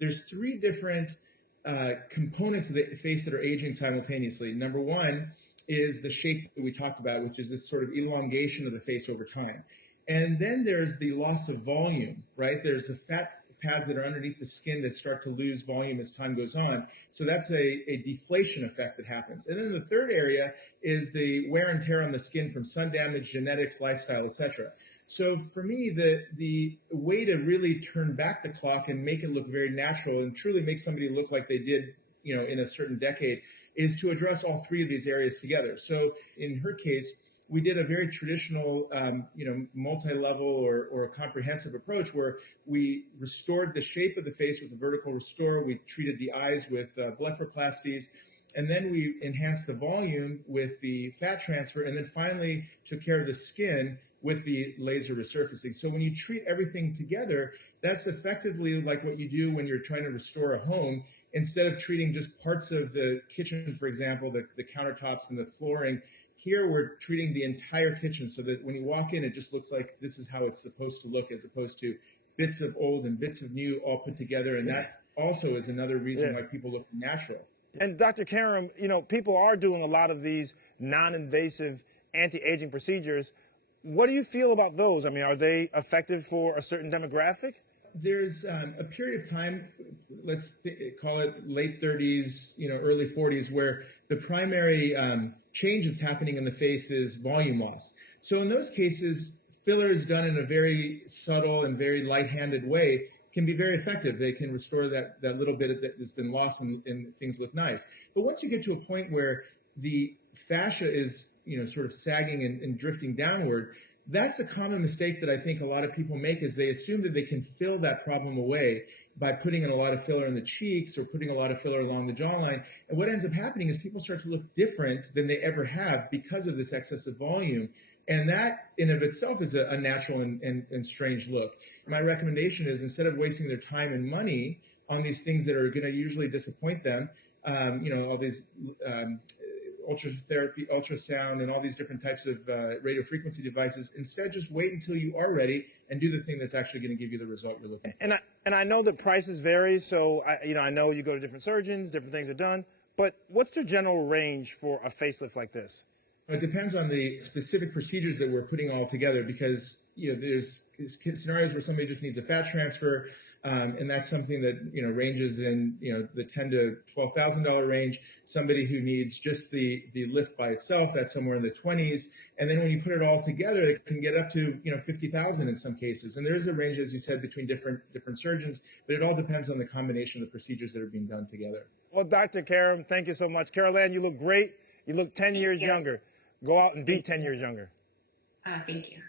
There's three different components of the face that are aging simultaneously. Number one is the shape that we talked about, which is this sort of elongation of the face over time. And then there's the loss of volume, right? There's the fat pads that are underneath the skin that start to lose volume as time goes on. So that's a deflation effect that happens. And then the third area is the wear and tear on the skin from sun damage, genetics, lifestyle, etc. So for me, the way to really turn back the clock and make it look very natural and truly make somebody look like they did, in a certain decade is to address all three of these areas together. So in her case, we did a very traditional, multi-level or a comprehensive approach where we restored the shape of the face with a vertical restore. We treated the eyes with blepharoplasties. And then we enhanced the volume with the fat transfer, and then finally took care of the skin with the laser resurfacing. So when you treat everything together, that's effectively like what you do when you're trying to restore a home. Instead of treating just parts of the kitchen, for example, the countertops and the flooring, here we're treating the entire kitchen so that when you walk in, it just looks like this is how it's supposed to look, as opposed to bits of old and bits of new all put together. And that also is another reason why people look natural. And Dr. Karam, people are doing a lot of these non-invasive anti-aging procedures. What do you feel about those? I mean, are they effective for a certain demographic? There's a period of time, let's call it late 30s, early 40s, where the primary change that's happening in the face is volume loss. So in those cases, fillers done in a very subtle and very light-handed way can be very effective. They can restore that little bit that's been lost and things look nice. But once you get to a point where the fascia is, sort of sagging and drifting downward, that's a common mistake that I think a lot of people make, is they assume that they can fill that problem away by putting in a lot of filler in the cheeks or putting a lot of filler along the jawline. And what ends up happening is people start to look different than they ever have because of this excessive volume. And that in of itself is a natural and strange look. My recommendation is, instead of wasting their time and money on these things that are going to usually disappoint them, all these ultratherapy, ultrasound, and all these different types of radio frequency devices, instead just wait until you are ready and do the thing that's actually going to give you the result you're looking for. And I know that prices vary, so I know you go to different surgeons, different things are done, but what's the general range for a facelift like this? It depends on the specific procedures that we're putting all together, because there's scenarios where somebody just needs a fat transfer, and that's something that ranges in the $10,000 to $12,000 range. Somebody who needs just the lift by itself, that's somewhere in the 20s, and then when you put it all together, it can get up to $50,000 in some cases. And there is a range, as you said, between different surgeons, but it all depends on the combination of the procedures that are being done together. Well, Dr. Karam, thank you so much. Carol Ann, you look great. You look 10 years younger. Go out and be 10 years younger. Thank you.